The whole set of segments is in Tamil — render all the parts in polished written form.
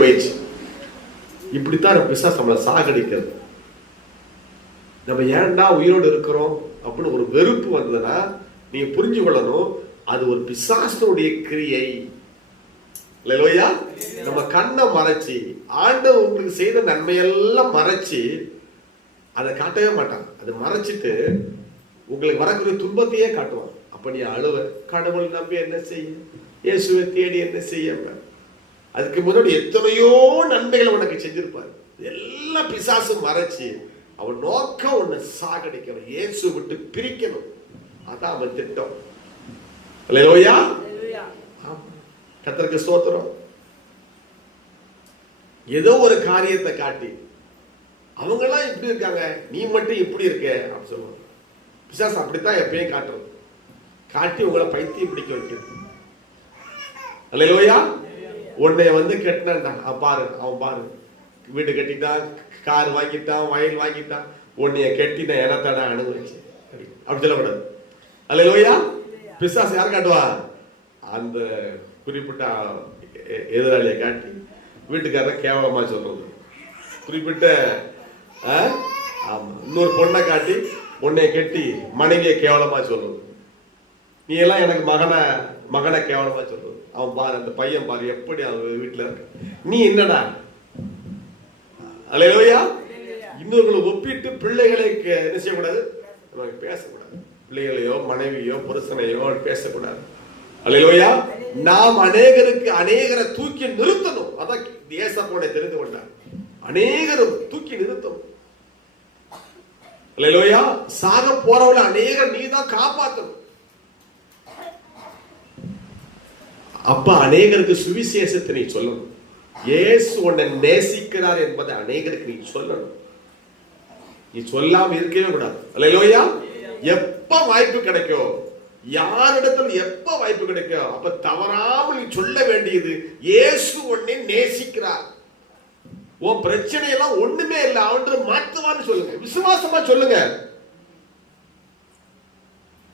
போயிடுச்சு. இப்படித்தான் பிசாசு நம்மளை சாகடிக்கிறது. நம்ம ஏன்டா உயிரோடு இருக்கிறோம் அப்படின்னு ஒரு வெறுப்பு வந்ததுன்னா நீங்க புரிஞ்சு கொள்ளணும், அது ஒரு பிசாசுடைய கிரியை. இல்லையா? நம்ம கண்ணை மறைச்சு ஆண்டவர் உங்களுக்கு செய்த நன்மையெல்லாம் மறைச்சு அதை காட்டவே மாட்டான். அதை மறைச்சிட்டு உங்களுக்கு வரக்கூடிய துன்பத்தையே காட்டுவான். அப்ப நீ அழுவ, கடவுள் நம்பி என்ன செய்ய, இயேசுவை தேடி என்ன செய்ய. அதுக்கு முன்னாடி எத்தனையோ நன்மைகளை உனக்கு செஞ்சிருப்பாரு. எல்லாம் பிசாசு மறைச்சு அவன் நோக்கம் உன்னை சாகடிக்கணும், இயேசு விட்டு பிரிக்கணும். அதான் அவன் திட்டம். அல்லேலூயா. கர்த்தருக்கு ஸ்தோத்திரம். ஏதோ ஒரு காரியத்தை காட்டி அவங்க எல்லாம் இப்படி இருக்காங்க, நீ மட்டும் இப்படி இருக்க அப்படின்னு சொல்லுவாங்க. பிசாசு அப்படித்தான் எப்பயும் காட்டுறது, காட்டி உங்களை பைத்தியம் பிடிக்க வைக்கிறது. அல்லேலூயா. உன்னை கட்டினான்டா, பாரு அவன் பாரு வீடு கட்டிட்டான், கார் வாங்கிட்டான், வயல் வாங்கிட்டான், உன்னைய கட்டின எனத்தான அனுபவிச்சு அப்படி சொல்லக்கூடாது. அல்லேலூயா. பிசாசு யார் காட்டுவா? அந்த குறிப்பிட்ட எதிராளியை காட்டி வீட்டுக்காரரை கேவலமா சொல்றது, குறிப்பிட்ட இன்னொரு பொண்ணை காட்டி உன்னைய கட்டி மனைவியை கேவலமா சொல்றது, நீ எல்லாம் எனக்கு மகனை கேவலமா சொல்றது. அவன் பாரு, அந்த பையன் பாரு எப்படி அவன் வீட்டுல இருக்க, நீ என்னடா. அல்லேலூயா. இன்னொருகளை ஒப்பிட்டு பிள்ளைகளை என்ன செய்யக்கூடாது, பேசக்கூடாது. பிள்ளைகளையோ மனைவியோ புருஷனையோ பேசக்கூடாது. அல்லேலூயா. நாம் அநேகரை தூக்கி நிறுத்தணும். அதான் ஏசப்போட தெரிந்து கொண்டார், அநேகரும் தூக்கி நிறுத்தணும். அல்லேலூயா. சாக போறவளை அநேகர் நீதான் காப்பாற்றணும். அப்ப அநேகருக்கு சுவிசேஷத்தை நீ சொல்லணும். இயேசு உன்னை நேசிக்கிறார் என்பதை அநேகருக்கு நீ சொல்லணும். நீ சொல்லாம இருக்கவே கூடாது. அல்லேலூயா. எப்ப வாய்ப்பு கிடைக்கும், யாரிடத்துல எப்ப வாய்ப்பு கிடைக்கும், அப்ப தவறாமல் நீ சொல்ல வேண்டியது, இயேசு உன்னை நேசிக்கிறார், உன் பிரச்சனை எல்லாம் ஒண்ணுமே இல்லை, அவன் மாற்றுவான்னு சொல்லுங்க, விசுவாசமா சொல்லுங்க.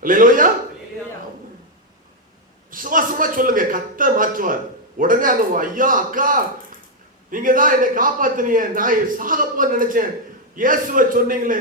அல்லேலூயா. விசுவாசமா சொல்லுங்க, கர்த்தர் மாற்றுவார். உடனே அந்த ஐயா அக்கா நீங்க தான் என்னை காப்பாத்துனீங்க, நான் சாகப்போ நினைச்சேன், இயேசுவை சொன்னீங்களே.